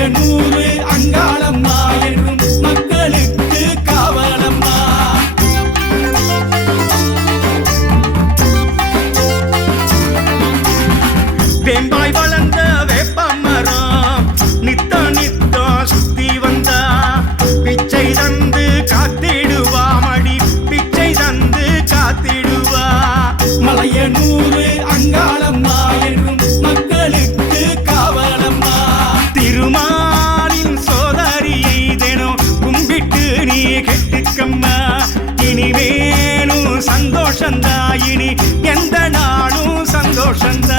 நாயனூரு அங்காளம் நாயனும் மக்களுக்கு காவலம்மா. வேம்பாய் வளர்ந்த வேப்பமரம் நித்த நித்த சுத்தி வந்தா. பிச்சை தந்து காத்திடுவா மடி. பிச்சை தந்து காத்திடுவா. மலையனூரு சந்தோஷந்தா இனி எந்த நாளும் சந்தோஷந்தா.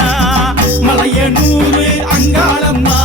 மலைய நூறு அங்காளம்மா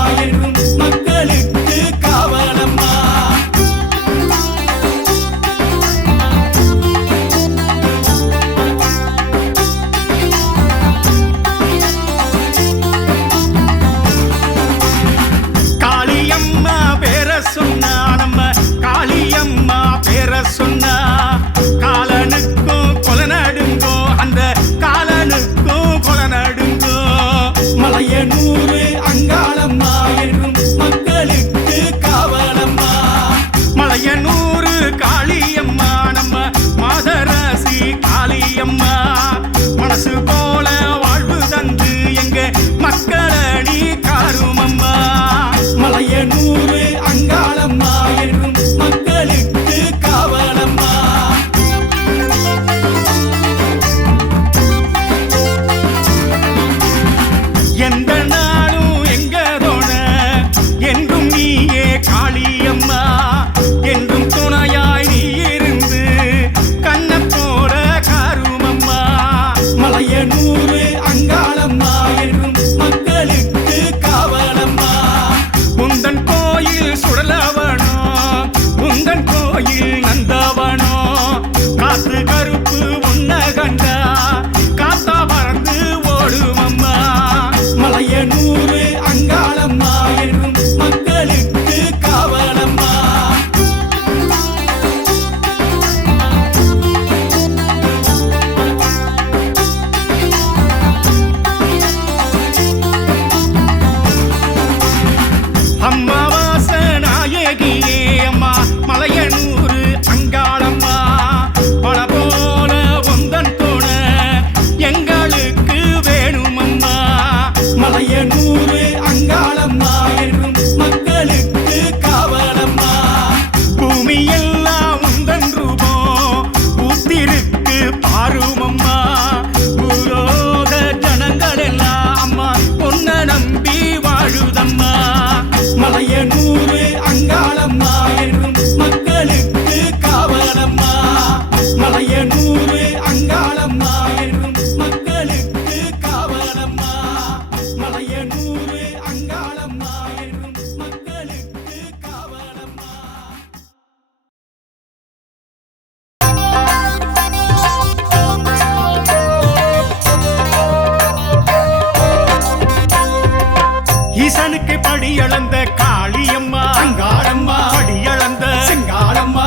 அடியளந்த காளியம்மா அங்காளம்மா அடியளந்த செங்காளம்மா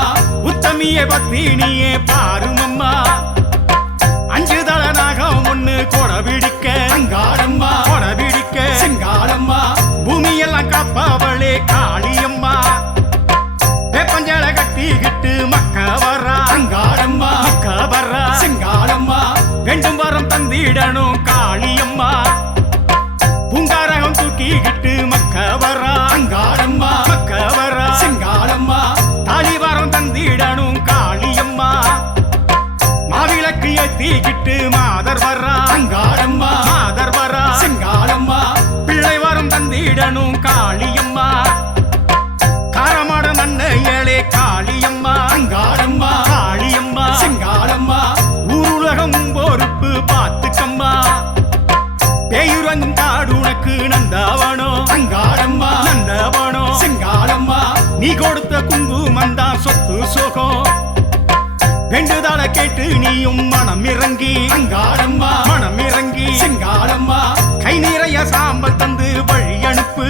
உத்தமிய பத்தினியே பாருமம்மா. அஞ்சு தல நாகம் ஒண்ணு கொடபிடிக்க அங்காளம்மா கொடபி தீக்கிட்டு மாதர் வர்றா. அங்காரம்மா மாதர் வர்றா. செங்காலம்மா பிள்ளை வரம் தந்திடணும் காளியம்மா. காரமாட நன்னையளே காளியம்மா. அங்காரம்மா காளியம்மா. செங்காலம்மா ஊருலகம் பொறுப்பு பார்த்துக்கம்மா. பேயுரங்காடு உனக்கு நந்தாவனோ. அங்காரம்மா நந்தவனோ. செங்காலம்மா நீ கொடுத்த குங்குமந்தான் சொத்து சுகம் வேண்டுதல கேட்டு நீயும் மனம் இறங்கி. செங்காரம்மா மனம் இறங்கி. செங்காரம்மா கை நிறைய சாம்பல் தந்து வழி அனுப்பு.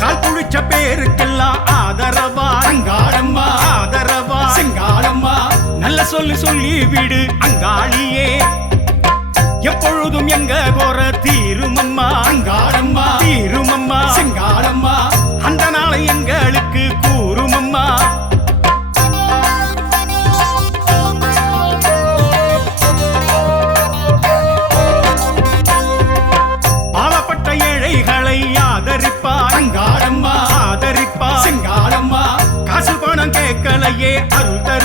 கால் குளிச்ச பேருக்கெல்லாம் ஆதரவா. செங்காரம்மா ஆதரவா. செங்காரம்மா நல்ல சொல்லி சொல்லி விடு அங்காளியே. எப்பொழுதும் எங்க போற தீருமம்மா. அங்காரம்மா தீருமம்மா. செங்காரம்மா అంతరే అంతరే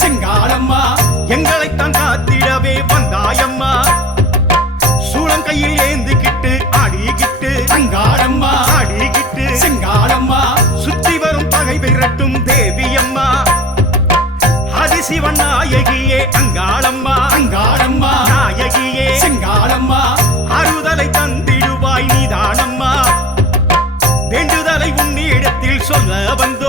செங்காலம்மா எங்களைத்தான் காத்திடவே வந்தாயம்மா. சூளங்கையில் ஏந்திக்கிட்டு ஆடிக்கிட்டு செங்காலம்மா ஆடிக்கிட்டு செங்காலம்மா சுத்தி வரும் பகை விரட்டும் தேவியம்மா. அதிசிவன் நாயகியே அங்காளம்மா. அங்காளம்மா. நாயகியே செங்காலம்மா அறுதலை தந்திடுவாய் நீதானம்மா. வேண்டுதலை உன்னிடத்தில் சொல்ல வந்த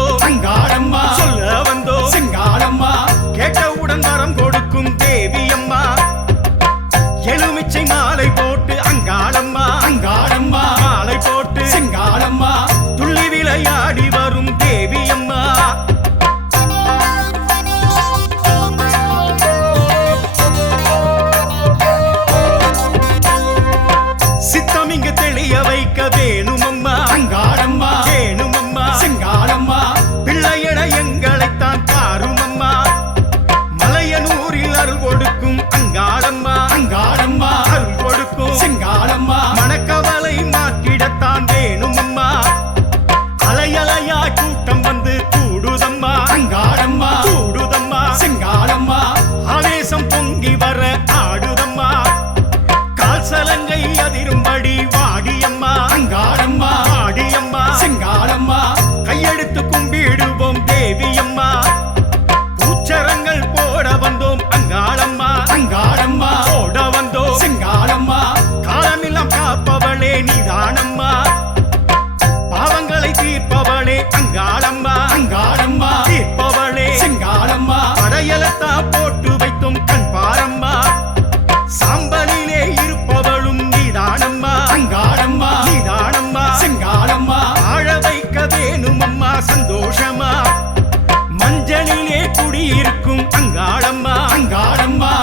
அங்காளம்மா. அங்காளம்மா.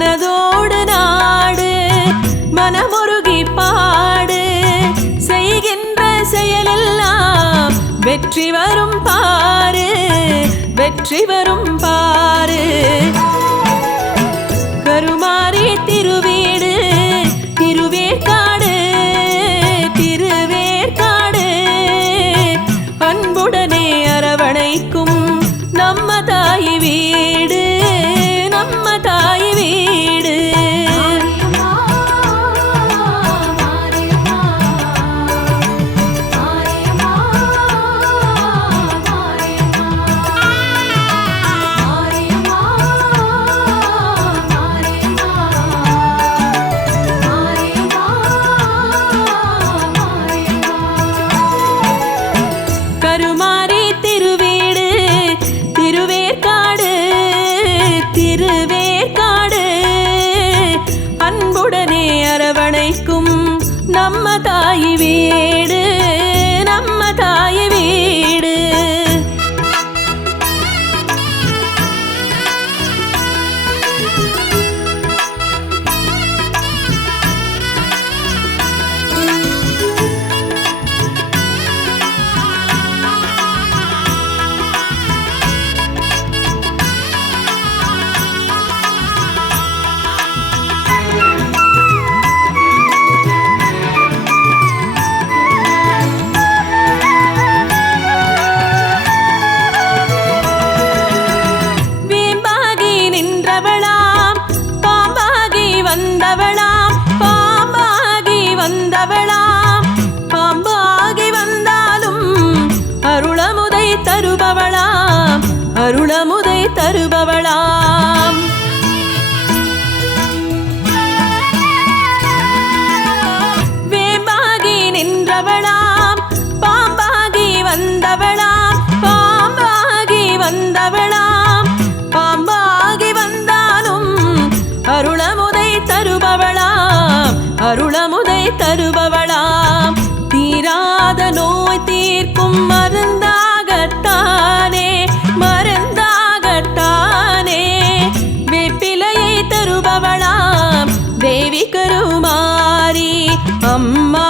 மனதோடு நாடு மனமுருகி பாடு செய்கின்ற செயலெல்லாம் வெற்றி வரும் பாரு வெற்றி வரும் பாரு. தாய் வீடு அம்மா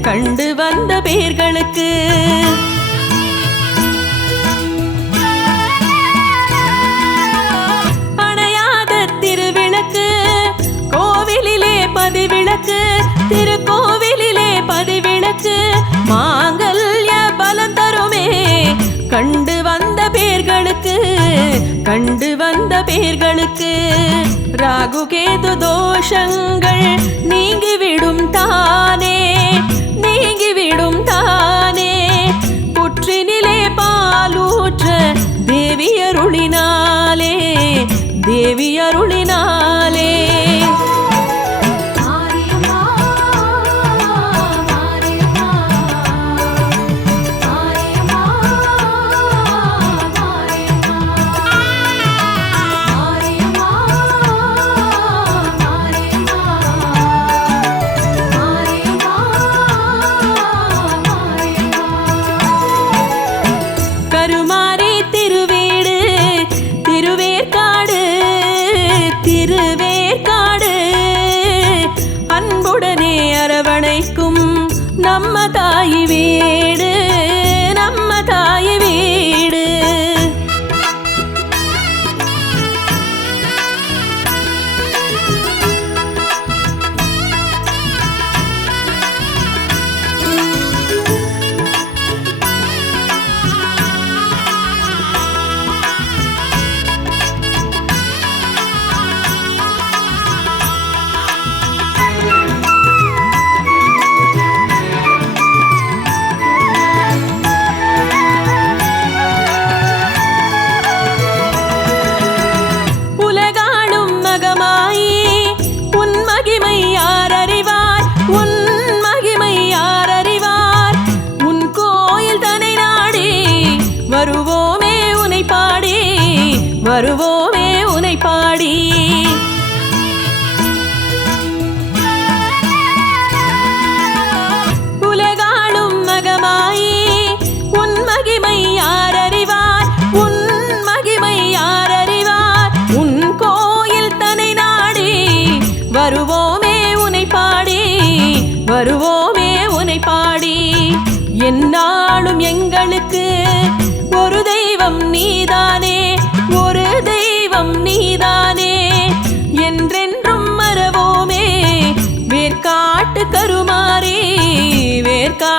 கண்டு வந்த பேர்களுக்கு. அணையாத திருவிளக்கு கோவிலிலே பதிவிளக்கு திருக்கோவிலிலே பதிவிளக்கு மாங்கல்ய பலம் தருமே. கண்டு வந்த பேர்களுக்கு கண்டு வந்த பேர்களுக்கு. ராகுகேது தோஷங்கள் நீங்கிவிடும் தானே. நீங்கிவிடும் தானே. புற்றினிலே பாலூற்ற தேவி அருளினாலே. தேவி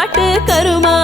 காட்டு கருமா